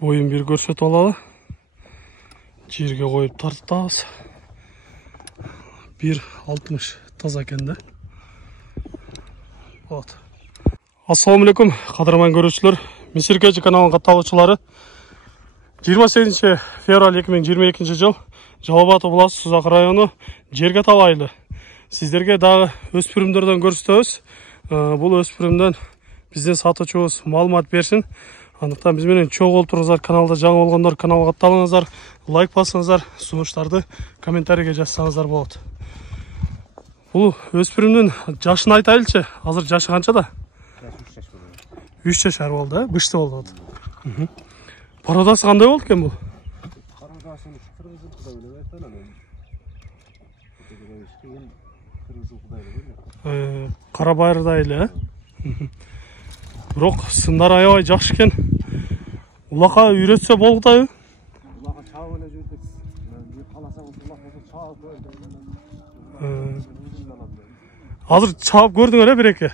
Boyun bir көрсөтүп алалы. Жерге коюп тартабыз. 1.60 таза экен да. Вот. Ассаламу алейкум, кадырман көрүүчүлөр. Мисиркежи каналынын катталуучулары. 28 февраль 2022 жыл Жалал Абад областы Сузак району жерге талайлы. Сиздерге дагы өспүрүмдөрдөн көрсөтөбүз. Бул өспүрүмдөн биздин сатуучубуз маалымат берсин. Андыктан биз менен чогуу олтуруңуздар, каналда жаңы болгондор каналга катталыңыздар, лайк басыңыздар, сунуштарды комментарийге жазсаңыздар болот. Бул өспүрүмдүн жашын айтайлычы. Азыр жашы канчада? 3 жашар болду, бышты болду. Пародасы кандай болду экен бул? Пародасын кыргыз жылкыда эле Кара байырдай эле. Бирок сындар аябай жакшы экен. Улакка үйрөтсө болгутайбы? Улакка чаап эле жүрдүк. Мен каласаңыз улак болсо чаап көрдүм. Азыр чаап көрдүң эле бир-эки.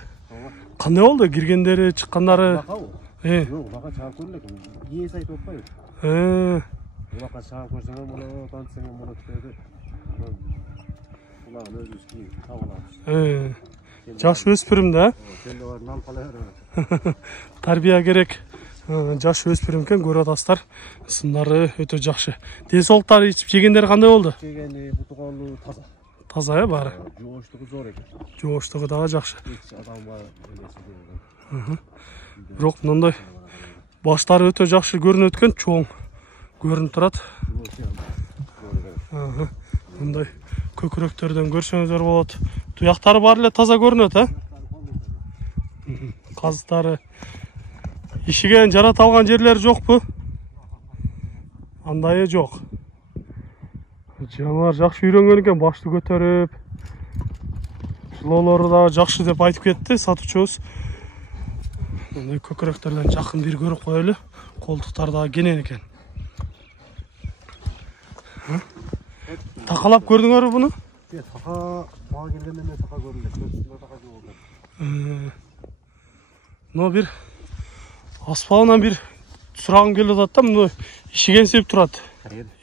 Кандай болду? Киргендери, чыккандары? Жок, улакка чаап көрдүк. Ээси айтып атпайбы? Улакка чаап көрсөң муну тантсаң муну тиdedi. Улакын өзүбүз кийин таап алабыз. Жаш өспүрүм да? Тарбия керек. Жаш өспүрүм экен, көрүп атасыздар. Сындары өтө жакшы. Ден соолуктары ичип жегендери кандай болду? Жегени бутуганы таза. Таза баары. Жооштугу зор экен. Жооштугу дагы жакшы. Адамга элеси. Бирок мындай баштары өтө жакшы көрүнөт экен, чоң көрүнүп турат. Мындай көкүрөктөрдөн көрсөңүздөр болот. Туяктары баары эле таза көрүнөт, Казыктары ишиген, жараталган жерлери жокпу? Андайы жок. Жаныбар жакшы үйрөнгөн экен, башты көтөрүп. Жылоолору да жакшы деп айтып кетти сатуучубуз. Мындай көкүрөктөрдөн жакын бир көрүп коелу. Колтуктары да кенен экен. Такалап көрдүңөрбү буну? Така баа келгенде мен така көрдүм. Көзүмдө така жок. Но бир аспалынан бир сурагым келип атат да, муну ишигенсип турат.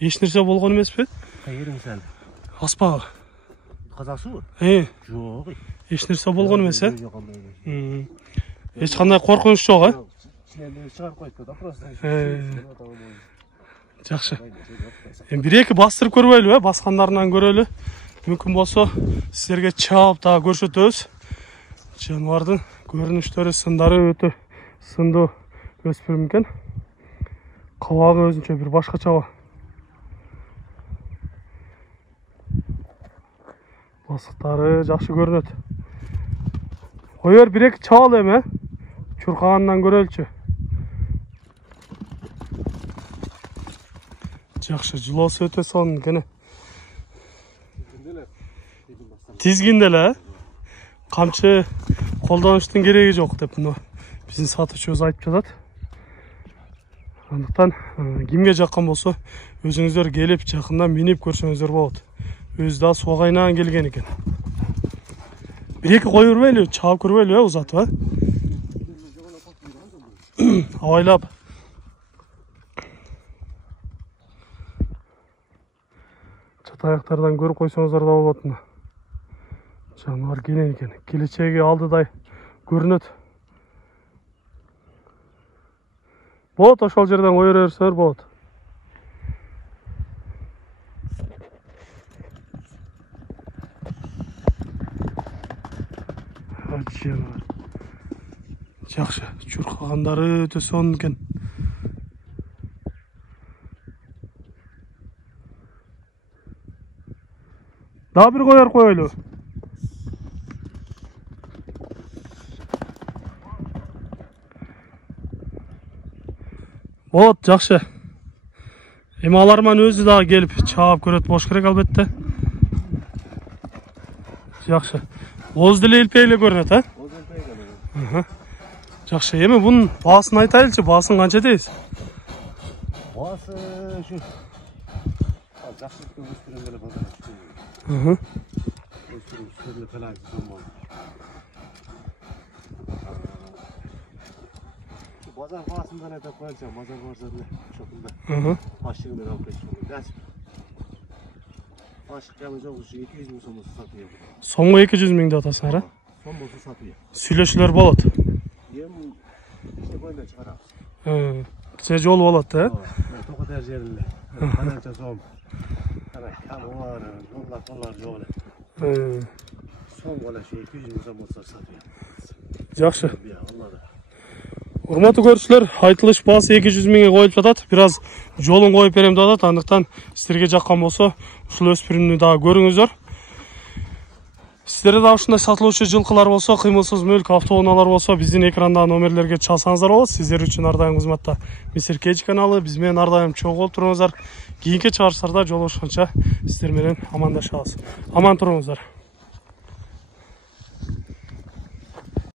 Эч нерсе болгон эмеспи? Кайериң сен? Аспага. Казак суубу? Жок. Эч нерсе болгон эмес, Эч кандай коркунуч жок, Чыгарып койду да просто. Жакшы. Бир-эки бастырып көрбөйлүбү, баскандарынан көрөлү. Мүмкүн болсо сиздерге чаап да көрсөтөбүз. Жаныбардын көрүнүштөрү, сындары өтө сындуу өспүрүм экен. Кабагы өзүнчө бир башкача. Басыктары жакшы көрүнөт. Кой бер, бир-эки чаалы эми, чуркагандан көрөлчү. Жакшы, жылоосу өтө сонун экен. Тизгинде эле, камчы колдонуштун кереги жок деп муну биздин сатуучубуз айтып жатат. Андыктан кимге жаккан болсо өзүңүздөр келип жакындан минип көрсөңүздөр болот. Өзү да суга кайнаган келген экен. Бир-эки кое бербейлиби, чаап көрбөйлүбү, узатып, Абайлап. Чатаяктардан көрүп койсоңуздар да болот. Жаныбар кенен экен. Келечеги алдыдай көрүнөт. Болот, ошол жерден кое берсеңер болот. Жакшы, чуркагандары өтө сонун экен. Дагы бир кояр коелу. Болот, жакшы. Эми аларман өзү дагы келип чаап көрөт болуш керек албетте. Жакшы. Оз деле илпей эле көрүнөт, Жакшы. Эми бунун баасын айтайлычы, баасын канча дейсиз? Баасы ушу. Жакшы өспүрүм эле болду. Өспүрүм Bozar bağısından etap koyacağım. Bozar bağısından şokunda. Hı hı. Başlığı ben alıp geçiyorum. Gerçi. Başlık yapacak olsun 200 bin somuzu satıyor. Somu 200 ming atasın ha? Somuzu satıyor. Süleşler bolat. Yem işte böyle çıkarabız. Hı. Kısa jol bolat da. Tokat her yerinde. Kananca som. Tam o var. Onlar jol. Hı. Som bola şey 200 bin somuzu satıyor. Жақсы. Ya Allah da. Урматтуу көрүүчүлөр, айтылыш баасы 200 миңге коюлуп жатат. Бир аз жолун коюп берем деп атат. Андыктан сиздерге жаккан болсо, ушул өспүрүмдү дагы көрүңүздөр. Сиздерде да ушундай сатылуучу жылкылар болсо, кыймылсыз мүлк, автоунаалар болсо, биздин экрандагы номерлерге чалсаңыздар болот. Сиздер үчүн ар дайым кызматта Мистер Кеч каналы, биз менен ар дайым чогуу болуп туруңуздар. Кийинки чыгарыштарда жолугушканча сиздер менен амандашабыз. Аман туруңуздар.